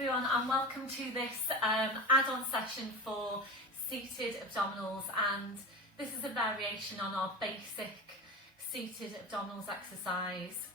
everyone, and welcome to this add-on session for seated abdominals, and this is a variation on our basic seated abdominals exercise.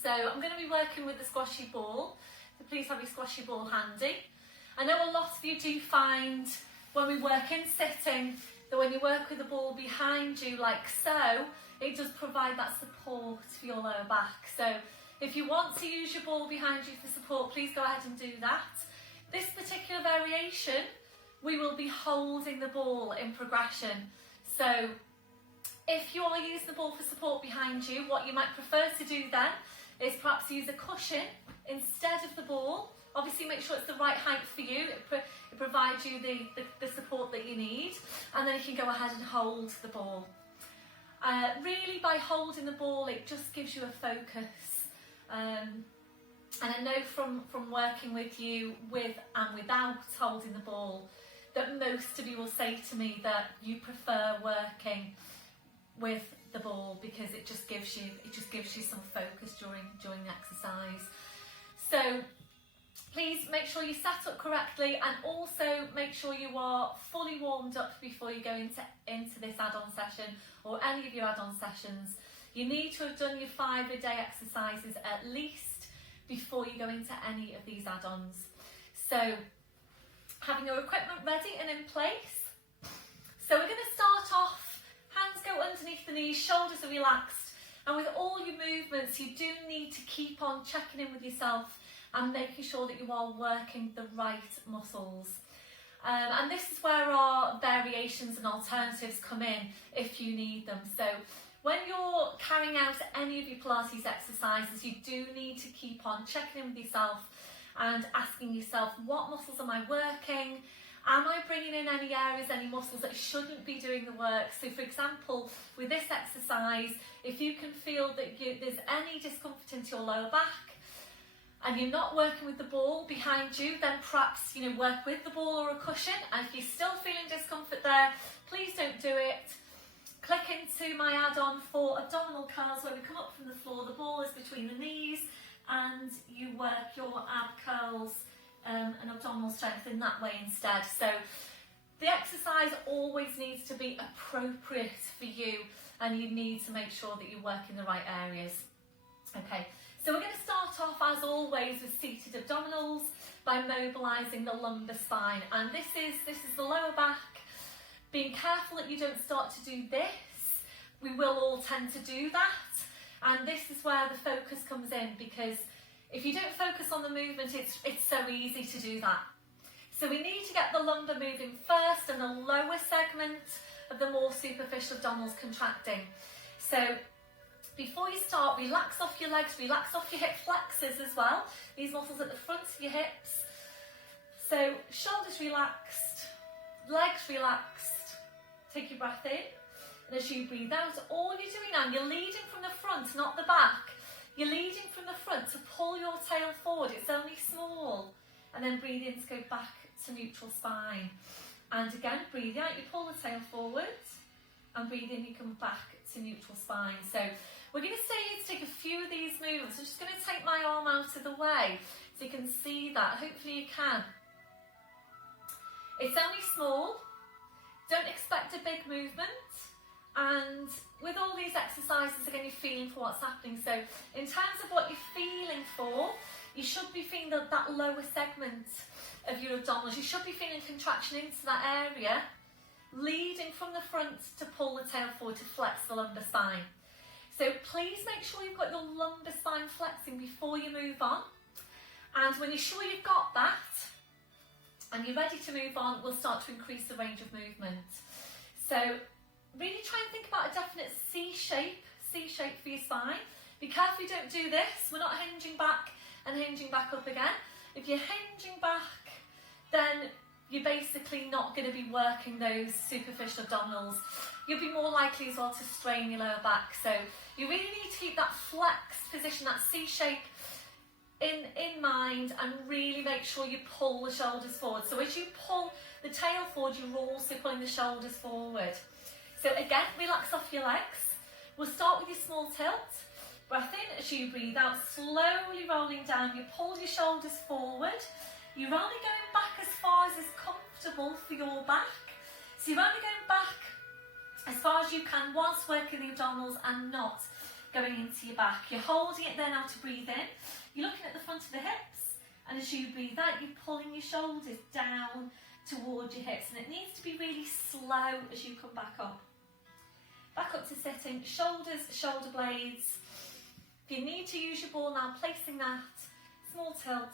So I'm going to be working with the squashy ball, so please have your squashy ball handy. I know a lot of you do find when we work in sitting that when you work with the ball behind you like so, it does provide that support for your lower back. So if you want to use your ball behind you for support, please go ahead and do that. This particular variation, we will be holding the ball in progression. So if you are using the ball for support behind you, what you might prefer to do then is perhaps use a cushion instead of the ball. Obviously make sure it's the right height for you, it provides you the support that you need, and then you can go ahead and hold the ball. Really by holding the ball, it just gives you a focus. And I know from working with you with and without holding the ball that most of you will say to me that you prefer working with the ball because it just gives you some focus during the exercise. So please make sure you set up correctly, and also make sure you are fully warmed up before you go into this add-on session or any of your add-on sessions. You need to have done your 5-a-day exercises at least before you go into any of these add-ons. So having your equipment ready and in place. So we're going to start off, hands go underneath the knees, shoulders are relaxed, and with all your movements you do need to keep on checking in with yourself and making sure that you are working the right muscles. And this is where our variations and alternatives come in if you need them. So when you're carrying out any of your Pilates exercises, you do need to keep on checking in with yourself and asking yourself, what muscles am I working? Am I bringing in any areas, any muscles that shouldn't be doing the work? So for example, with this exercise, if you can feel that there's any discomfort into your lower back and you're not working with the ball behind you, then perhaps work with the ball or a cushion. And if you're still feeling discomfort there, please don't do it. Click into my add-on for abdominal curls, where we come up from the floor, the ball is between the knees, and you work your ab curls and abdominal strength in that way instead. So the exercise always needs to be appropriate for you, and you need to make sure that you work in the right areas. Okay, so we're going to start off as always with seated abdominals by mobilising the lumbar spine, and this is the lower back. Being careful that you don't start to do this. We will all tend to do that, and this is where the focus comes in, because if you don't focus on the movement, it's so easy to do that. So we need to get the lumbar moving first and the lower segment of the more superficial abdominals contracting. So before you start, relax off your legs, relax off your hip flexors as well, these muscles at the front of your hips. So shoulders relaxed, legs relaxed. Take your breath in, and as you breathe out, all you're doing now, you're leading from the front, not the back. You're leading from the front to pull your tail forward. It's only small. And then breathe in to go back to neutral spine. And again, breathe out, you pull the tail forward, and breathe in, you come back to neutral spine. So we're going to stay here to take a few of these movements. I'm just going to take my arm out of the way so you can see that. Hopefully you can. It's only small. Don't expect a big movement, and with all these exercises, again, you're feeling for what's happening. So in terms of what you're feeling for, you should be feeling that lower segment of your abdominals. You should be feeling contraction into that area, leading from the front to pull the tail forward to flex the lumbar spine. So please make sure you've got your lumbar spine flexing before you move on, and when you're sure you've got that, and you're ready to move on, we'll start to increase the range of movement. So really try and think about a definite C shape for your spine. Be careful you don't do this. We're not hinging back and hinging back up again. If you're hinging back, then you're basically not going to be working those superficial abdominals. You'll be more likely as well to strain your lower back. So you really need to keep that flexed position, that C shape in mind, and really make sure you pull the shoulders forward. So as you pull the tail forward, you're also pulling the shoulders forward. So again, relax off your legs. We'll start with your small tilt. Breath in as you breathe out, slowly rolling down. You pull your shoulders forward You're only going back as far as is comfortable for your back. So you're only going back as far as you can whilst working the abdominals and not going into your back. You're holding it there now to breathe in. You're looking at the front of the hips, and as you breathe out, you're pulling your shoulders down towards your hips, and it needs to be really slow as you come back up. Back up to sitting, shoulders, shoulder blades. If you need to use your ball now, placing that, small tilt,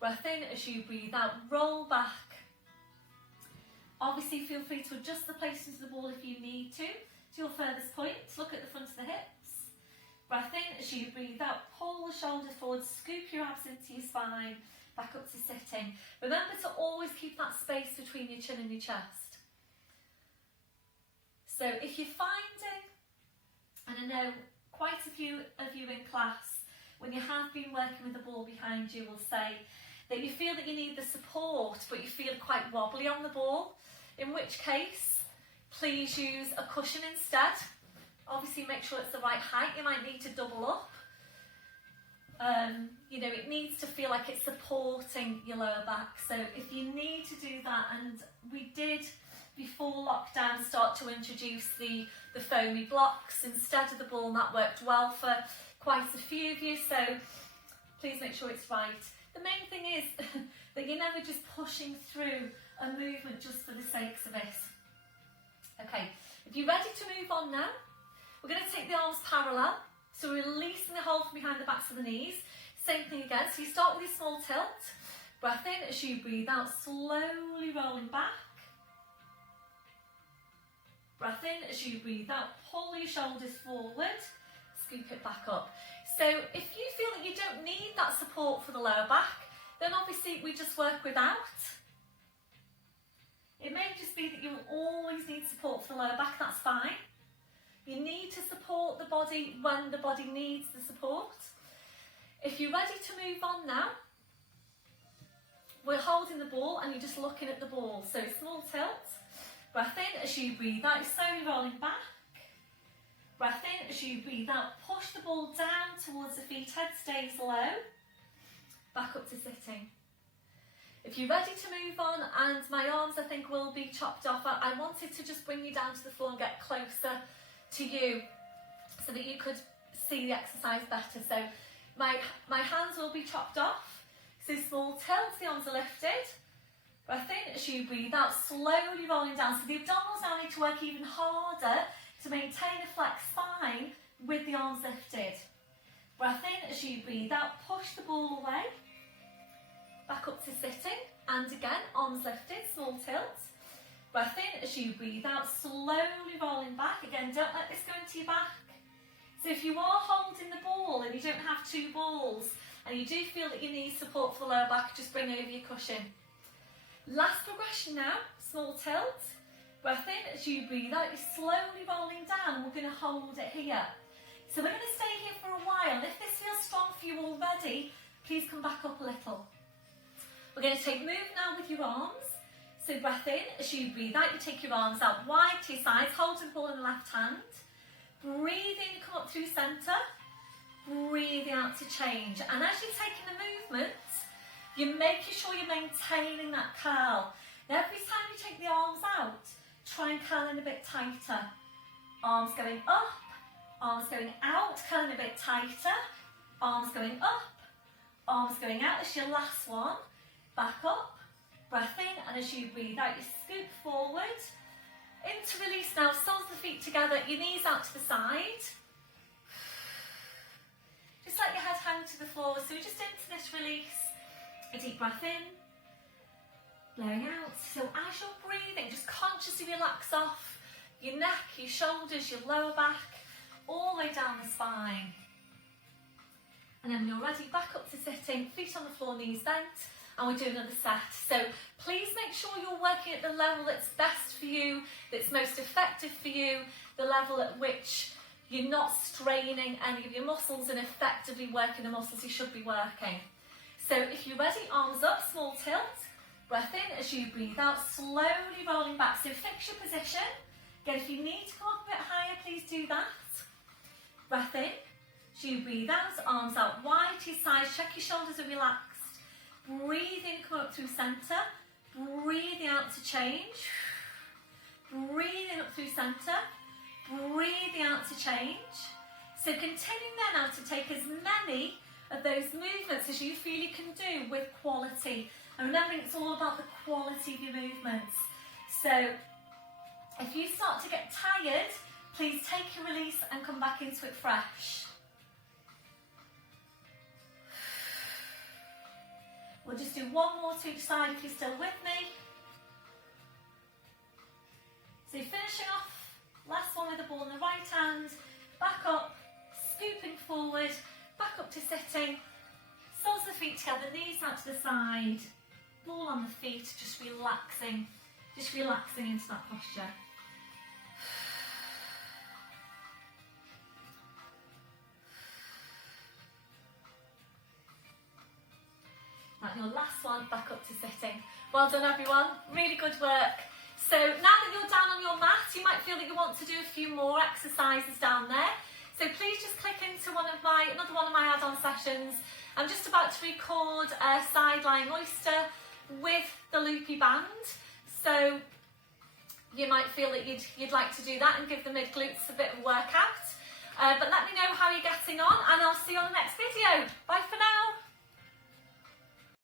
breath in as you breathe out, roll back. Obviously feel free to adjust the placement of the ball if you need to your furthest point. Look at the front of the hips. Breath in as you breathe out, pull the shoulders forward, scoop your abs into your spine, back up to sitting. Remember to always keep that space between your chin and your chest. So if you're finding, and I know quite a few of you in class, when you have been working with the ball behind you, will say that you feel that you need the support, but you feel quite wobbly on the ball, in which case, please use a cushion instead. Obviously make sure it's the right height. You might need to double up. You know, it needs to feel like it's supporting your lower back. So if you need to do that, and we did before lockdown start to introduce the foamy blocks instead of the ball, and that worked well for quite a few of you, so please make sure it's right. The main thing is that you're never just pushing through a movement just for the sakes of it. Okay, if you're ready to move on now, we're going to take the arms parallel, so releasing the hold from behind the backs of the knees. Same thing again, so you start with your small tilt, breath in as you breathe out, slowly rolling back. Breath in as you breathe out, pull your shoulders forward, scoop it back up. So if you feel that you don't need that support for the lower back, then obviously we just work without. It may just be that you will always need support for the lower back, that's fine. You need to support the body when the body needs the support. If you're ready to move on now, we're holding the ball and you're just looking at the ball. So small tilt, breath in as you breathe out, slowly rolling back. Breath in as you breathe out, push the ball down towards the feet, head stays low. Back up to sitting. If you're ready to move on, and my arms I think will be chopped off, I wanted to just bring you down to the floor and get closer to you so that you could see the exercise better. So my hands will be chopped off. So small tilt, the arms are lifted. Breath in as you breathe out, slowly rolling down. So the abdominals now need to work even harder to maintain a flex spine with the arms lifted. Breath in as you breathe out, push the ball away. Back up to sitting, and again, arms lifted, small tilt. Breath in as you breathe out, slowly rolling back. Again, don't let this go into your back. So if you are holding the ball and you don't have two balls, and you do feel that you need support for the lower back, just bring over your cushion. Last progression now, small tilt. Breath in as you breathe out, you're slowly rolling down. We're going to hold it here. So we're going to stay here for a while. If this feels strong for you already, please come back up a little. We're going to take move now with your arms. So breath in as you breathe out, you take your arms out wide to your sides, holding the ball in the left hand. Breathe in, you come up through centre. Breathing out to change. And as you're taking the movement, you're making sure you're maintaining that curl. Now every time you take the arms out, try and curl in a bit tighter. Arms going up, arms going out, curling a bit tighter. Arms going up, arms going out. That's your last one. Back up, breath in, and as you breathe out, you scoop forward. Into release now, soles of the feet together, your knees out to the side. Just let your head hang to the floor. So we're just into this release. A deep breath in, blowing out. So as you're breathing, just consciously relax off your neck, your shoulders, your lower back, all the way down the spine. And then when you're ready, back up to sitting, feet on the floor, knees bent, and we'll do another set. So please make sure you're working at the level that's best for you, that's most effective for you, the level at which you're not straining any of your muscles and effectively working the muscles you should be working. So if you're ready, arms up, small tilt, breath in as you breathe out, slowly rolling back. So fix your position. Again, if you need to come up a bit higher, please do that. Breath in, as you breathe out, arms out wide to your sides, check your shoulders are relaxed. Breathing, come up through centre. Breathing out to change. Breathing up through centre. Breathing out to change. So continuing then now to take as many of those movements as you feel you can do with quality. And remembering it's all about the quality of your movements. So if you start to get tired, please take your release and come back into it fresh. We'll just do one more to each side if you're still with me. So you're finishing off, last one with the ball in the right hand, back up, scooping forward, back up to sitting, soles of the feet together, knees out to the side, ball on the feet, just relaxing into that posture. Right, your last one, back up to sitting. Well done everyone, really good work. So now that you're down on your mat, you might feel that you want to do a few more exercises down there. So please just click into another one of my add-on sessions. I'm just about to record a side lying oyster with the loopy band. So you might feel that you'd like to do that and give the mid glutes a bit of a workout. But let me know how you're getting on, and I'll see you on the next video. Bye for now.